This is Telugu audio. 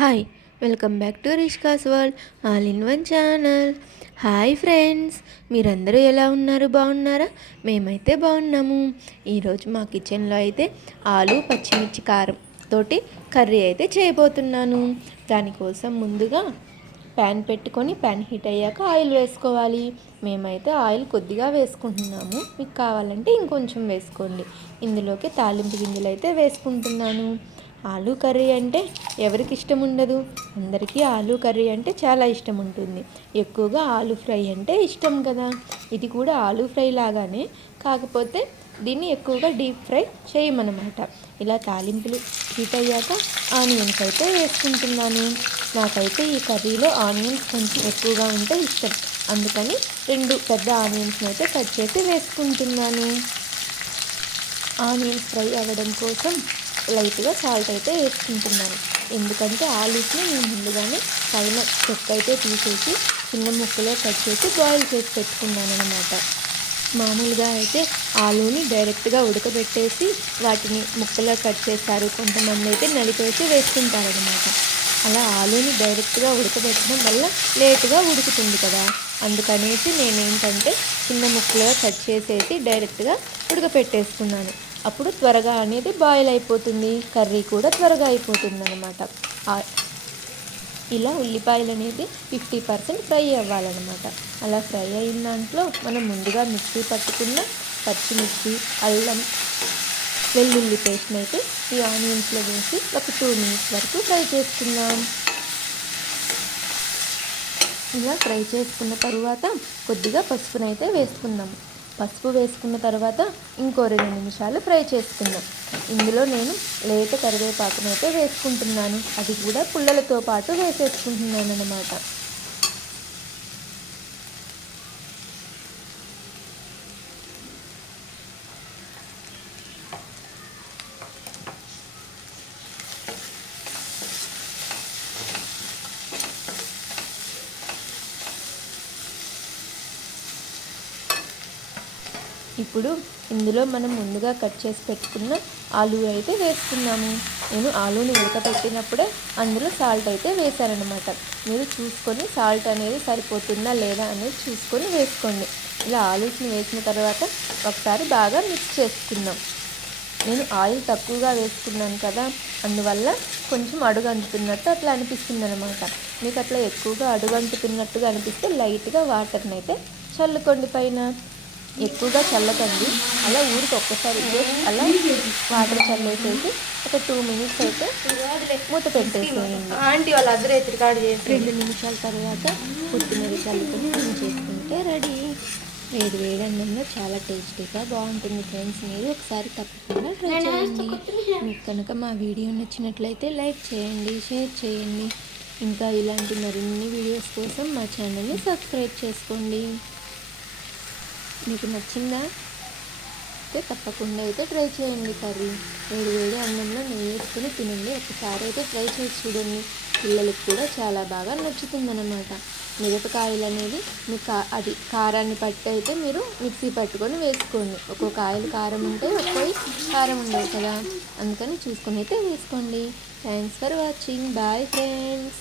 Hi welcome back to Rishka's world all in one channel. Hi friends, మీరందరూ ఎలా ఉన్నారు? బాగున్నారా? మేమైతే బాగున్నాము. ఈరోజు మా కిచెన్లో అయితే ఆలు పచ్చిమిర్చి కారం తోటి కర్రీ అయితే చేయబోతున్నాను. దానికోసం ముందుగా ప్యాన్ పెట్టుకొని ప్యాన్ హీట్ అయ్యాక ఆయిల్ వేసుకోవాలి. మేమైతే ఆయిల్ కొద్దిగా వేసుకుంటున్నాము, మీకు కావాలంటే ఇంకొంచెం వేసుకోండి. ఇందులోకి తాలింపు గింజలు అయితే వేసుకుంటున్నాను. ఆలు కర్రీ అంటే ఎవరికి ఇష్టం ఉండదు? అందరికీ ఆలు కర్రీ అంటే చాలా ఇష్టం ఉంటుంది. ఎక్కువగా ఆలు ఫ్రై అంటే ఇష్టం కదా. ఇది కూడా ఆలు ఫ్రై లాగానే, కాకపోతే దీన్ని ఎక్కువగా డీప్ ఫ్రై చేయమన్నమాట. ఇలా తాలింపులు హీట్ అయ్యాక ఆనియన్స్ అయితే వేసుకుంటున్నాను. నాకైతే ఈ కర్రీలో ఆనియన్స్ కొంచెం ఎక్కువగా ఉంటే ఇష్టం, అందుకని 2 పెద్ద ఆనియన్స్ని అయితే కట్ చేసి వేసుకుంటున్నాను. ఆనియన్స్ ఫ్రై అవ్వడం కోసం లైట్గా సాల్ట్ అయితే వేసుకుంటున్నాను. ఎందుకంటే ఆలూస్ని నేను ముందుగానే పైన చెక్క అయితే తీసేసి చిన్న ముక్కలో కట్ చేసి బాయిల్ చేసి పెట్టుకున్నాను అనమాట. మామూలుగా అయితే ఆలూని డైరెక్ట్గా ఉడకబెట్టేసి వాటిని ముక్కలో కట్ చేస్తారు, కొంతమంది అయితే నలిపేసి వేసుకుంటారనమాట. అలా ఆలూని డైరెక్ట్గా ఉడకబెట్టడం వల్ల లేటుగా ఉడుకుతుంది కదా, అందుకనేసి నేనేంటంటే చిన్న ముక్కలుగా కట్ చేసేసి డైరెక్ట్గా ఉడకపెట్టేసుకున్నాను. అప్పుడు త్వరగా అనేది బాయిల్ అయిపోతుంది, కర్రీ కూడా త్వరగా అయిపోతుంది అనమాట. ఇలా ఉల్లిపాయలు అనేది 50% ఫ్రై అవ్వాలన్నమాట. అలా ఫ్రై అయిన దాంట్లో మనం ముందుగా మిక్సీ పట్టుకున్న పచ్చిమిర్చి, అల్లం వెల్లుల్లి పేస్ట్ని అయితే ఈ ఆనియన్స్లో వేసి ఒక 2 మినిట్స్ వరకు ఫ్రై చేసుకుందాం. ఇలా ఫ్రై చేసుకున్న తరువాత కొద్దిగా పసుపునైతే వేసుకుందాం. పసుపు వేసుకున్న తర్వాత ఇంకో 2 నిమిషాలు ఫ్రై చేసుకుందాం. ఇందులో నేను లేత కరివేపాకునైతే వేసుకుంటున్నాను, అది కూడా పుల్లలతో పాటు వేసేసుకుంటున్నాను అన్నమాట. ఇప్పుడు ఇందులో మనం ముందుగా కట్ చేసి పెట్టుకున్న ఆలు అయితే వేసుకున్నాము. నేను ఆలూని ఉడకబెట్టినప్పుడే అందులో సాల్ట్ అయితే వేసానన్నమాట. మీరు చూసుకొని సాల్ట్ అనేది సరిపోతుందా లేదా అనేది చూసుకొని వేసుకోండి. ఇలా ఆలూస్ని వేసిన తర్వాత ఒకసారి బాగా మిక్స్ చేసుకుందాం. నేను ఆయిల్ తక్కువగా వేసుకున్నాను కదా, అందువల్ల కొంచెం అడుగు అంటుతున్నట్టు అట్లా అనిపిస్తుంది అనమాట. మీకు అట్లా ఎక్కువగా అడుగు అంటుతున్నట్టుగా అనిపిస్తే లైట్గా వాటర్ని అయితే చల్లుకోండి పైన. ఎక్కువగా చల్లకండి, అలా ఊరికి ఒక్కసారి అలా వాటర్ చల్లేసేసి ఒక 2 మినిట్స్ అయితే మూత పెట్టేసేయండి. ఆంటీ వాళ్ళ అద్దరు కాడు చేసి 2 నిమిషాల తర్వాత కొత్తిమీర చల్లుకొని చేసుకుంటే రెడీ. వేడి వేడి అన్నంలో చాలా టేస్టీగా బాగుంటుంది ఫ్రెండ్స్. మీరు ఒకసారి తప్పకుండా ట్రై చేయండి. మీకు కనుక మా వీడియో నచ్చినట్లయితే లైక్ చేయండి, షేర్ చేయండి. ఇంకా ఇలాంటి మరిన్ని వీడియోస్ కోసం మా ఛానల్ని సబ్స్క్రైబ్ చేసుకోండి. మీకు నచ్చిందా అయితే తప్పకుండా అయితే ట్రై చేయండి. కర్రీ వేడి వేడి అన్నంలో నెయ్యి వేసుకొని తినండి. ఒకసారి అయితే ట్రై చేసి చూడండి, పిల్లలకు కూడా చాలా బాగా నచ్చుతుందన్నమాట. మిరపకాయలు అనేది మీకు అది కారాన్ని పట్టి అయితే మీరు మిక్సీ పట్టుకొని వేసుకోండి. ఒక్కో కాయలు కారం ఉంటే ఒక్కో కారం ఉండవు కదా, అందుకని చూసుకొని అయితే వేసుకోండి. Thanks for watching. Bye friends.